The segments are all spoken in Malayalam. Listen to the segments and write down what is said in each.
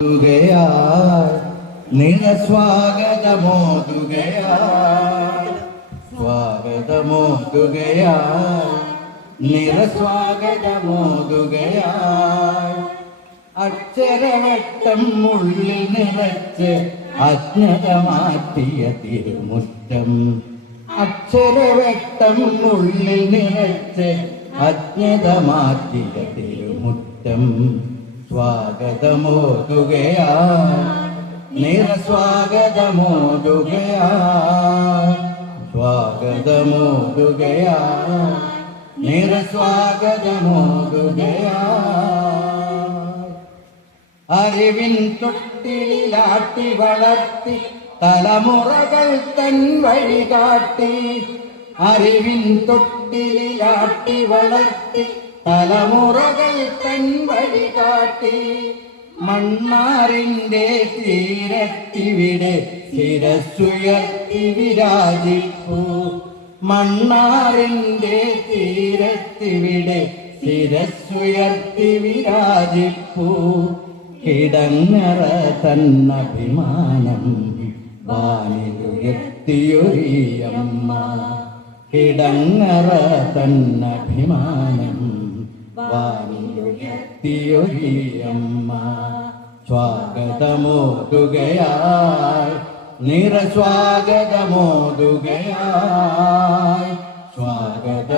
സ്വാഗതമോതുകയായി നിറസ്വാഗതമോതുകയായി സ്വാഗതമോതുകയായി നിറസ്വാഗതമോതുകയായി അക്ഷരവട്ടം ഉള്ളിൽ നിറച്ച് അജ്ഞതമാറ്റിയ തിരുമുറ്റം അക്ഷരവട്ടം ഉള്ളിൽ നിറച്ച് അജ്ഞത മാറ്റിയ തിരുമുറ്റം സ്വാഗതമോതുകയാ നിറസ്വാഗതമോതുകയാ സ്വാഗതമോതുകയാ നിറസ്വാഗതമോതുകയാ അറിവിൻ തൊട്ടിലാട്ടി വളർത്തി തലമുറകൾ തൻ വഴി കാട്ടി അറിവിൻ തൊട്ടിലാട്ടി വളർത്തി തലമുറകൾ തൻ വഴി കാട്ടി മണ്ണാറിന്റെ തീരത്തിവിടെ ശിരസ്സുയർത്തി വിരാജിപ്പൂ. മണ്ണാറിന്റെ തീരത്തിവിടെ ശിരസ്സുയർത്തി വിരാജിപ്പൂ. കിടങ്ങറ തന്നഭിമാനം വാനിലുയർത്തിയൊരിയമ്മ. കിടങ്ങറ തന്നഭിമാനം വാനിലുയർത്തിയൊരിയമ്മ സ്വാഗതമോതുകയായി നിറസ്വാഗതമോതുകയായി സ്വാഗതമോതുകയായി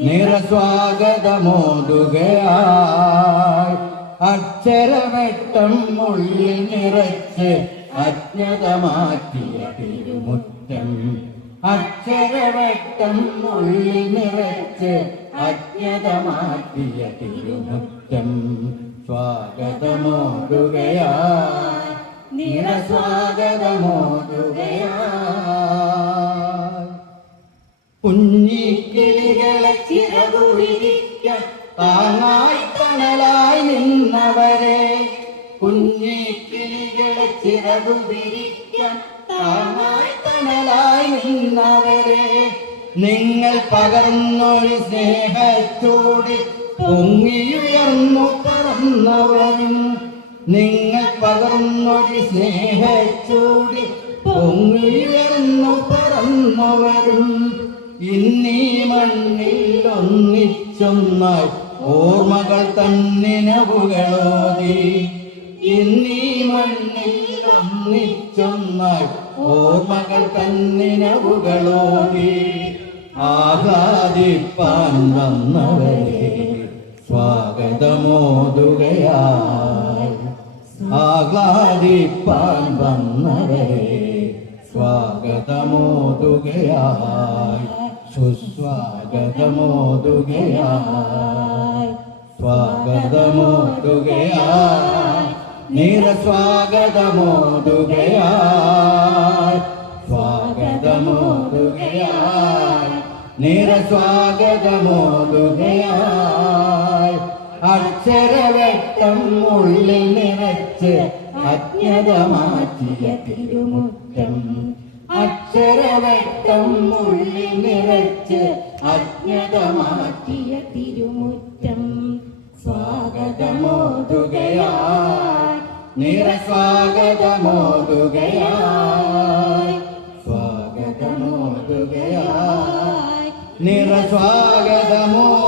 നിറസ്വാഗതമോതുകയായി അക്ഷരവട്ടം ഉള്ളിൽ നിറച്ച് അജ്ഞത മാറ്റിയ തിരുമുറ്റം. അക്ഷരവട്ടം ഉള്ളിൽ നിറച്ച് അജ്ഞത മാറ്റിയ തിരുമുറ്റം. സ്വാഗതമോടുകയാ നിറസ്വാഗതമോടുകയാ കുഞ്ഞിക്കിളികളെ ചിറകുവിരിക്കാൻ താങ്ങായി തണലായി നിന്നവരെ. കുഞ്ഞിക്കിളികളെ ചിറകുവിരിക്കാൻ താങ്ങായി തണലായി നിന്നവരെ നിങ്ങൾ പകർന്നൊരു സ്നേഹത്തോടെ പൊങ്ങിയുയർന്നു പറന്നവരും നിങ്ങൾ പകർന്നൊരു സ്നേഹത്തോടെ പൊങ്ങിയുയർന്നു പറന്നവരും ഇന്നീ മണ്ണിൽ ഒന്നിച്ചൊന്നാൽ ഓർമ്മകൾ തന്നിനവുകളോതി ഇന്നീ മണ്ണിൽ ഒന്നിച്ചൊന്നായി ഓർമ്മകൾ തന്നിനവുകളോതി ആഹ്ലാദിപ്പാൻ വന്നവരെ സ്വാഗതമോതുകയായി ആഹ്ലാദിപ്പാൻ വന്നവരെ സ്വാഗതമോതുകയായി സുസ്വാഗതമോതുകയായി സ്വാഗതമോതുകയായി നിറസ്വാഗതമോതുകയായി സ്വാഗതമോതുകയായി നിറസ്വാഗതമോതുകയായി അക്ഷരവട്ടം ഉള്ളിൽ നിറച്ച് അജ്ഞത മാറ്റിയ തിരുമുറ്റം. അക്ഷരവട്ടം ഉള്ളിൽ നിറച്ച് അജ്ഞത മാറ്റിയ തിരുമുറ്റം. സ്വാഗതമോതുകയായി നിറസ്വാഗതമോതുകയായി. സ്വാഗതമോതുകയായി. നിറസ്വാഗതമോ